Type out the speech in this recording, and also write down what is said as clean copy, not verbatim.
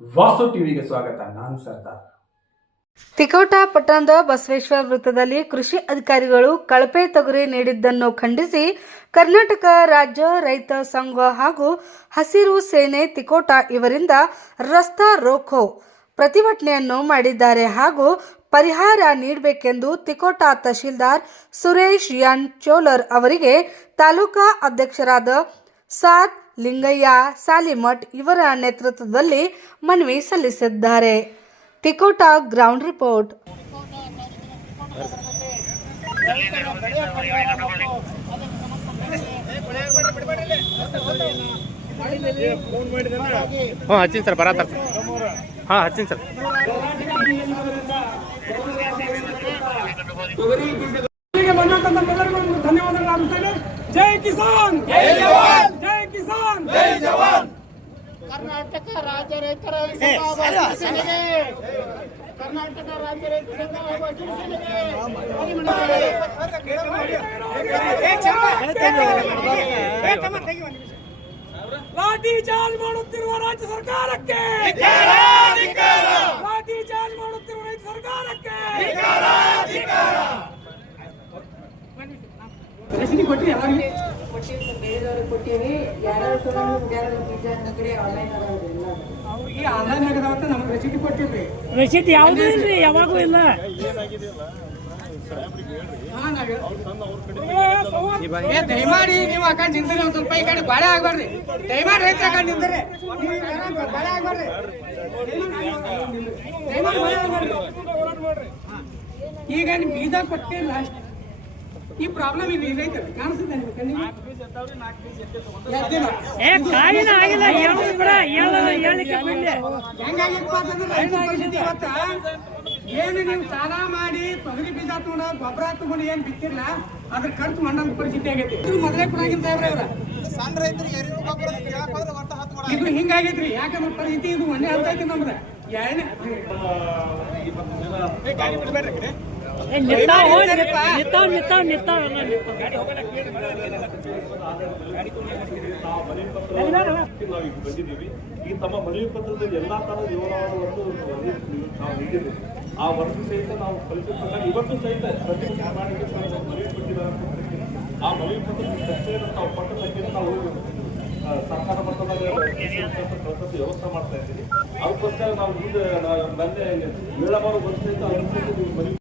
ವಾಸು ಟಿವಿಗೆ ಸ್ವಾಗತ. ನಾನು ಸರ್ದಾರ್. ತಿಕೋಟ ಪಟ್ಟಣದ ಬಸವೇಶ್ವರ ವೃತ್ತದಲ್ಲಿ ಕೃಷಿ ಅಧಿಕಾರಿಗಳು ಕಳಪೆ ತೊಗರಿ ನೀಡಿದ್ದನ್ನು ಖಂಡಿಸಿ ಕರ್ನಾಟಕ ರಾಜ್ಯ ರೈತ ಸಂಘ ಹಾಗೂ ಹಸಿರು ಸೇನೆ ತಿಕೋಟ ಇವರಿಂದ ರಸ್ತಾ ರೋಕೋ ಪ್ರತಿಭಟನೆಯನ್ನು ಮಾಡಿದ್ದಾರೆ ಹಾಗೂ ಪರಿಹಾರ ನೀಡಬೇಕೆಂದು ತಿಕೋಟ ತಹಶೀಲ್ದಾರ್ ಸುರೇಶ್ ಎನ್ ಚೋಲರ್ ಅವರಿಗೆ ತಾಲೂಕಾ ಅಧ್ಯಕ್ಷರಾದ ಸಾತ್ ಲಿಂಗಯ್ಯ ಸಾಲಿಮಠ್ ಇವರ ನೇತೃತ್ವದಲ್ಲಿ ಮನವಿ ಸಲ್ಲಿಸಿದ್ದಾರೆ. Tikota ground report. ಹಚ್ಚಿನ ಸರ್ ಬರತ್ತ ಹಚ್ಚಿನ ಸರ್ ಧನ್ಯವಾದಗಳು ಅರ್ಪಿಸುತ್ತೇನೆ. ಜೈ ಕಿಸಾನ್, ಜೈ ಜವಾನ್, ಜೈ ಕಿಸಾನ್, ಜೈ ಜವಾನ್. ಕರ್ನಾಟಕ ರಾಜ್ಯ ರೈತರ ಸೇನೆಗೆ, ಕರ್ನಾಟಕ ರಾಜ್ಯ ರೈತ ಸಂಘ ಹಾಗೂ ಶಿವಸೇನೆಗೆ ಲಾಠಿ ಚಾರ್ಜ್ ಮಾಡುತ್ತಿರುವ ರಾಜ್ಯ ಸರ್ಕಾರಕ್ಕೆ, ಲಾಠಿ ಚಾರ್ಜ್ ಮಾಡುತ್ತಿರುವ ರೈತ ಸರ್ಕಾರಕ್ಕೆ ಕೊಟ್ಟಿವಿ ಕೊಟ್ಟಿವಿ. ಅವ್ರಿಗೆ ಆನ್ಲೈನ್ ಆಗದಾವತ್ತ ನಮ್ಗೆ ರಸೀದಿ ಕೊಟ್ಟಿವ್ರಿ. ರಸೀದಿ ಯಾವ್ದು ಇಲ್ರಿ, ಯಾವಾಗೂ ಇಲ್ಲ. ದಯಮಾಡಿ ನೀವು ಅಕ್ಕ ನಿಂತ್ರಿ, ಒಂದ್ ಸ್ವಲ್ಪ ಈ ಕಡೆ ಬಾಳೆ ಆಗ್ಬಾರ್ರಿ. ದಯಮಾಡಿ ರೈತ ಅಕ್ಕ ನಿಂತ್ರಿ, ಬಾಳೆ ಆಗ್ಬಾರ್ರಿ. ಈಗ ನಿಮ್ ಬೀಜ ಕೊಟ್ಟಿಲ್ಲ, ಈ ಪ್ರಾಬ್ಲಮ್ ಇಲ್ಲಿ ರೈತ ಕಾಣಿಸುತ್ತೆ ಏನು ನೀವು ಸಾಲ ಮಾಡಿ ತೊಗರಿ ಬೀಜ ತಗೊಂಡ ಗೊಬ್ಬರ ತಗೊಂಡು ಏನ್ ಬಿತ್ತಿರ್ಲ ಅದ್ರ ಖರ್ಚು ಮಂಡಲ ಪರಿಸ್ಥಿತಿ ಆಗೈತಿ. ಮೊದಲೇ ಕೊಡಾಗಿನ ಸಾಹೇಬ್ರ ಅವ್ರ ಸಣ್ಣ ರೈತರಿಗೆ ಇದು ಹಿಂಗಾಗೈತ್ರಿ. ಯಾಕಂದ್ರೆ ಪರಿಸ್ಥಿತಿ ಇದು ಒಂದೇ ಹಂತ ಐತಿ ನಮ್ದ. ಬಂದಿದ್ದೀವಿ. ಈ ತಮ್ಮ ಮನವಿ ಪತ್ರದಲ್ಲಿ ಎಲ್ಲಾ ತರದ ವಿವರವಾದ ನಾವು ನೀಡಿದ್ದೀವಿ. ಆ ವರದಿ ಸಹಿತ ನಾವು ಕಲಿಸಿದ ಪ್ರಕಾರ ಇವತ್ತು ಸಹಿತ ಪ್ರತಿಭಟನೆ ಮಾಡಲಿಕ್ಕೆ ಮನವಿ ಕೊಟ್ಟಿದ್ದಾರೆ. ಆ ಮನವಿ ಪತ್ರದ ಚರ್ಚೆಯನ್ನು ನಾವು ಪಟ್ಟ ಸಂಖ್ಯೆಯನ್ನು ನಾವು ಸರ್ಕಾರ ಮಟ್ಟದ ವ್ಯವಸ್ಥೆ ಮಾಡ್ತಾ ಇದ್ದೀವಿ. ಅದಕ್ಕೋಸ್ಕರ ನಾವು ಮುಂದೆ ಮೊನ್ನೆ 7 ವರ್ಷ ಸಹಿತ ಮನವಿ